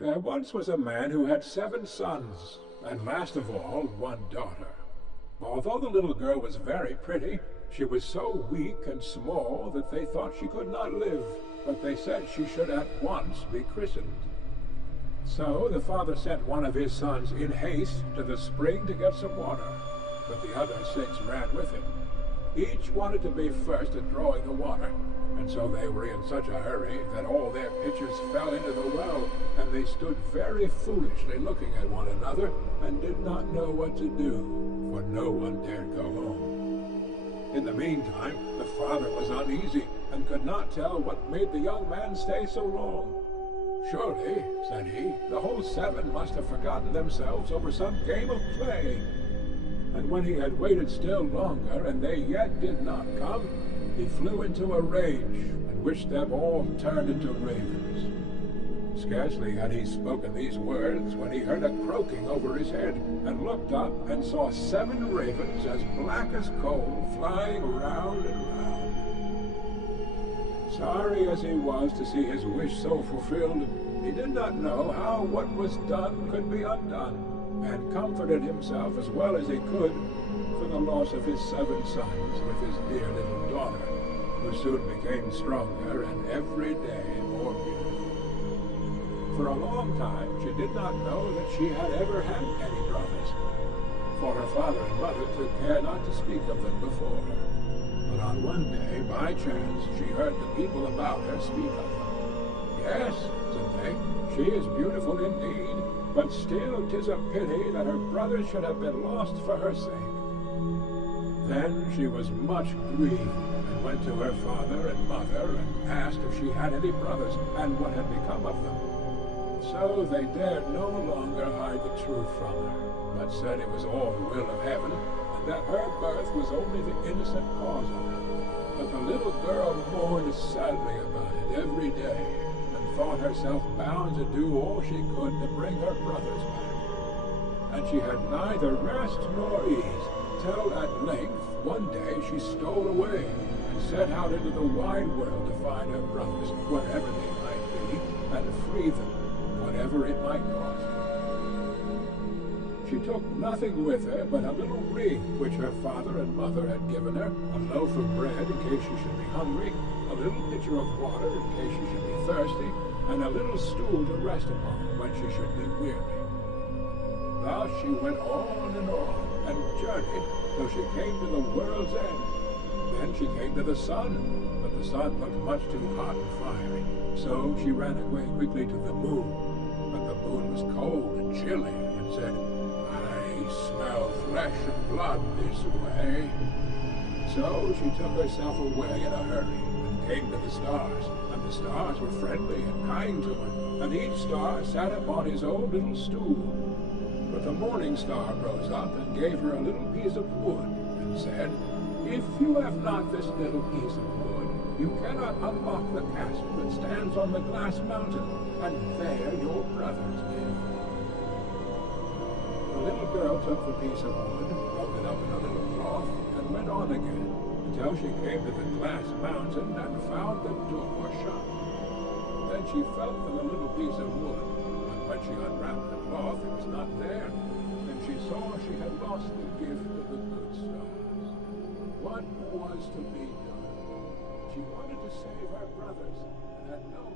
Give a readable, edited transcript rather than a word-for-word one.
There once was a man who had 7 sons, and last of all, one daughter. Although the little girl was very pretty, she was so weak and small that they thought she could not live, but they said she should at once be christened. So the father sent one of his sons in haste to the spring to get some water, but the other 6 ran with him. Each wanted to be first at drawing the water, and so they were in such a hurry that all their pitchers fell into the well, and they stood very foolishly looking at one another and did not know what to do, for no one dared go home. In the meantime, the father was uneasy and could not tell what made the young man stay so long. "Surely," said he, "the whole 7 must have forgotten themselves over some game of play." And when he had waited still longer, and they yet did not come, he flew into a rage, and wished them all turned into ravens. Scarcely had he spoken these words, when he heard a croaking over his head, and looked up and saw 7 ravens as black as coal flying round and round. Sorry as he was to see his wish so fulfilled, he did not know how what was done could be undone, and comforted himself as well as he could for the loss of his 7 sons with his dear little daughter, who soon became stronger and every day more beautiful. For a long time she did not know that she had ever had any brothers, for her father and mother took care not to speak of them before her. But on one day, by chance, she heard the people about her speak of them. "Yes," said they, "she is beautiful indeed, but still 'tis a pity that her brothers should have been lost for her sake." Then she was much grieved, and went to her father and mother, and asked if she had any brothers, and what had become of them. So they dared no longer hide the truth from her, but said it was all the will of heaven, and that her birth was only the innocent cause of it. But the little girl mourned sadly about it every day, and thought herself bound to do all she could to bring her brothers back. And she had neither rest nor ease, till at length one day she stole away, and set out into the wide world to find her brothers, wherever they might be, and free them, whatever it might cost. She took nothing with her but a little ring which her father and mother had given her, a loaf of bread in case she should be hungry, a little pitcher of water in case she should be thirsty, and a little stool to rest upon when she should be weary. Thus she went on, and journeyed till she came to the world's end. Then she came to the sun, but the sun looked much too hot and fiery, so she ran away quickly to the moon. But the moon was cold and chilly, and said, "I smell flesh and blood this way." So she took herself away in a hurry, and came to the stars, and the stars were friendly and kind to her, and each star sat upon his own little stool. But the morning star rose up and gave her a little piece of wood, and said, "If you have not this little piece of wood, you cannot unlock the castle that stands on the glass mountain, and there your brothers live." The little girl took the piece of wood, rolled it up in a little cloth, and went on again, until she came to the glass mountain and found the door shut. Then she felt for the little piece of wood, but when she unwrapped the cloth it was not there, and she saw she had lost the gift of the good stars. What was to be done? She wanted to save her brothers, and had no